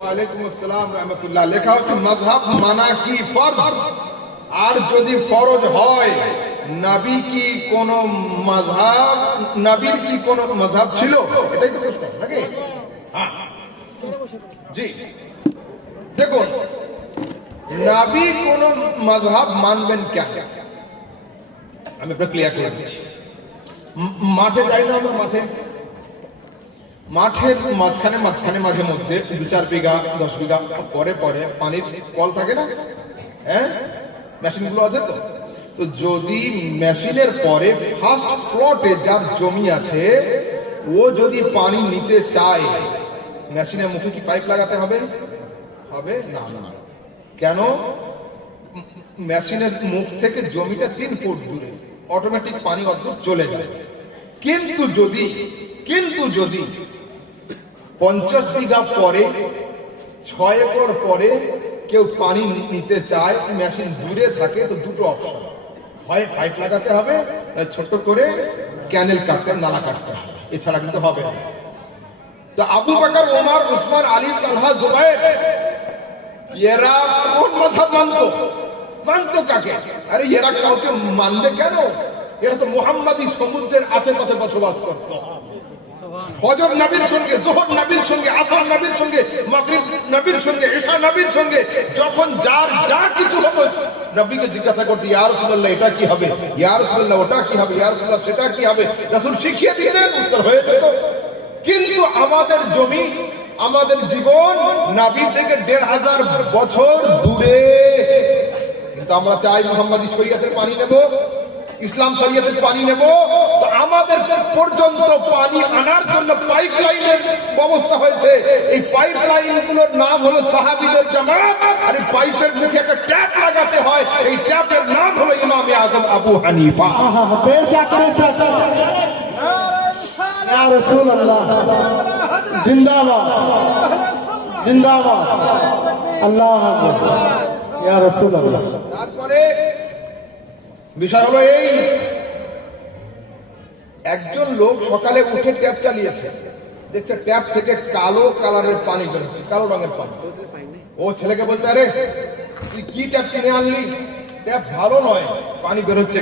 ওয়ালাইকুম আসসালাম রাহমাতুল্লাহ। লেখা হচ্ছে মাযহাব মানা কি ফরজ, আর যদি ফরজ হয় নবী কি কোন মাযহাব, নবীর কি কোন মাযহাব ছিল? এটাই তো প্রশ্ন নাকি? হ্যাঁ জি, দেখুন নবী কোন মাযহাব মানবেন কেন আমি আপনাকে ক্লিয়ার করে দিচ্ছি। মাঠে যাই না আমরা, মাঠের মাঝখানে মাঝে মধ্যে 2-4 বিঘা 10 বিঘা পরে পরে পানির কল থাকে না? হ্যাঁ, মেশিন গুলো আছে তো। তো যদি মেশিনের পরে ফার্স্ট প্লটে যার জমি আছে ও যদি পানি নিতে চায়, মেশিনের মুখে কি পাইপ লাগাতে হবে? হবে না। কেন? মেশিনের মুখ থেকে জমিটা 3 ফুট দূরে, অটোমেটিক পানি অদ্ভুত চলে যায়। কিন্তু যদি 50 বিঘা পরে 6 একর পরে কেউ পানি নিতে চায়, মেশিন দূরে থাকে, তো দুটো অপশন, হয় পাইপ লাগাতে হবে, ছোট করে ক্যানেল কাটতে, নালা কাটতে হবে, এছাড়া কিন্তু হবে না। তো আবু বকর, ওমর, উসমান, আলী, তালহা, জুবায়ের এরা কোন মাযহাব মানতো কাকে? আরে এরা কাউকে মানবে কেন? এরা তো মুহাম্মাদি সমুদ্রের আশেপাশে বসবাস করতো। ফজর নবীর সঙ্গে, যোহর নবীর সঙ্গে, আসর নবীর সঙ্গে, মাগরিব নবীর সঙ্গে, ইশা নবীর সঙ্গে, যখন যার যা কিছু হতো নবীকে জিজ্ঞাসা করতে, ইয়া রাসূলুল্লাহ এটা কি হবে, ইয়া রাসূলুল্লাহ ওটা কি হবে, ইয়া রাসূলুল্লাহ সেটা কি হবে, রাসূল শিখিয়ে দিতেন, উত্তর হয়ে যেত। কিন্তু আমাদের জমি, আমাদের জীবন নবী থেকে 1500 বছর দূরে, কিন্তু আমরা চাই মুহাম্মাদি শরীয়তের পানি নেব, ইসলাম শরীয়তের পানি নেব। তো আমাদের পর্যন্ত পানি আনার জন্য পাইপ লাইনের ব্যবস্থা হয়েছে। এই পাইপ লাইন গুলোর নাম হলো সাহাবীদের জামাত, আর এই পাইপের মুখে একটা ট্যাপ লাগাতে হয়, এই ট্যাপের নাম হলো ইমামে আজম আবু হানিফা। ইয়া রাসূলুল্লাহ জিন্দাবাদ জিন্দাবাদ, আল্লাহু আকবার, ইয়া রাসূলুল্লাহ। তারপরে বিষয় হলো এই, একজন লোক সকালে উঠে ট্যাপ চালিয়েছে, দেখছে ট্যাপ থেকে কালো কালারের পানি বেরোচ্ছে, কালো রঙের পানি। ও ছেলেকে বলছে, আরে তুই কি ট্যাপ কিনে আনলি? ট্যাপ ভালো নয়, পানি বেরোচ্ছে